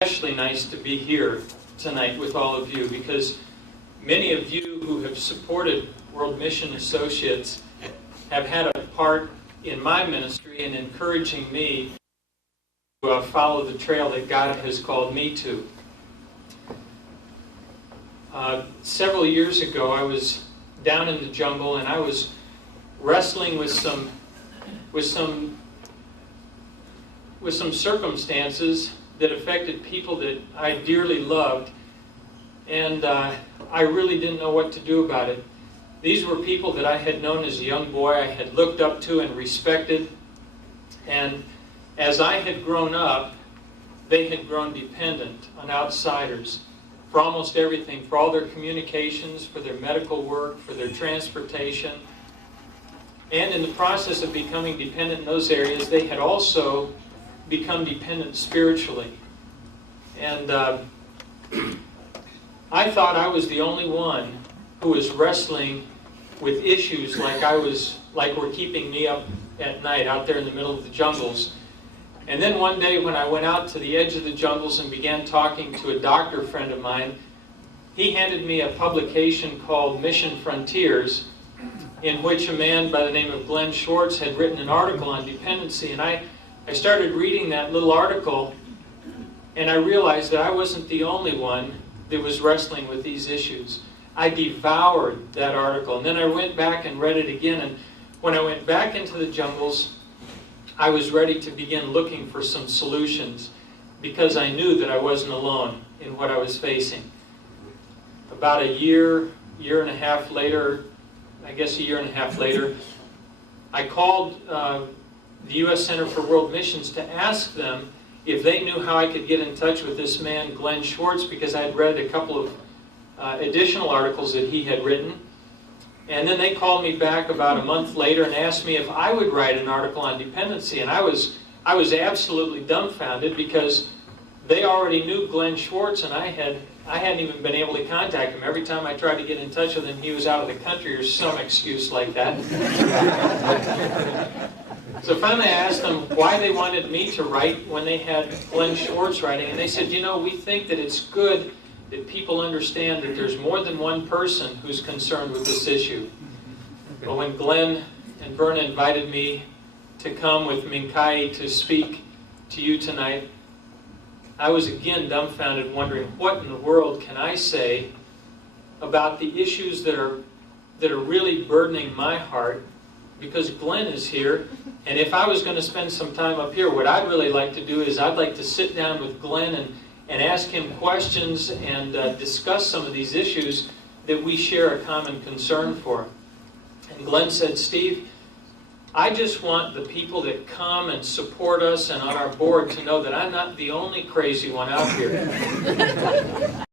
Especially nice to be here tonight with all of you, because many of you who have supported World Mission Associates have had a part in my ministry in encouraging me to follow the trail that God has called me to. Several years ago, I was down in the jungle and I was wrestling with some circumstances that affected people that I dearly loved, and I really didn't know what to do about it. These were people that I had known as a young boy, I had looked up to and respected, and as I had grown up, they had grown dependent on outsiders for almost everything, for all their communications, for their medical work, for their transportation. And in the process of becoming dependent in those areas, they had also become dependent spiritually. And I thought I was the only one who was wrestling with issues like were keeping me up at night out there in the middle of the jungles. And then one day when I went out to the edge of the jungles and began talking to a doctor friend of mine, he handed me a publication called Mission Frontiers, in which a man by the name of Glenn Schwartz had written an article on dependency. And I started reading that little article, and I realized that I wasn't the only one that was wrestling with these issues. I devoured that article, and then I went back and read it again, and when I went back into the jungles, I was ready to begin looking for some solutions, because I knew that I wasn't alone in what I was facing. About a year and a half later, I called the U.S. Center for World Missions to ask them if they knew how I could get in touch with this man, Glenn Schwartz, because I'd read a couple of additional articles that he had written. And then they called me back about a month later and asked me if I would write an article on dependency. And I was absolutely dumbfounded, because they already knew Glenn Schwartz, and I hadn't even been able to contact him. Every time I tried to get in touch with him, he was out of the country or some excuse like that. So finally I asked them why they wanted me to write when they had Glenn Schwartz writing. And they said, you know, we think that it's good that people understand that there's more than one person who's concerned with this issue. But when Glenn and Verna invited me to come with Minkai to speak to you tonight, I was again dumbfounded, wondering what in the world can I say about the issues that are really burdening my heart, because Glenn is here. And if I was going to spend some time up here, what I'd really like to do is I'd like to sit down with Glenn and ask him questions and discuss some of these issues that we share a common concern for. And Glenn said, Steve, I just want the people that come and support us and on our board to know that I'm not the only crazy one out here.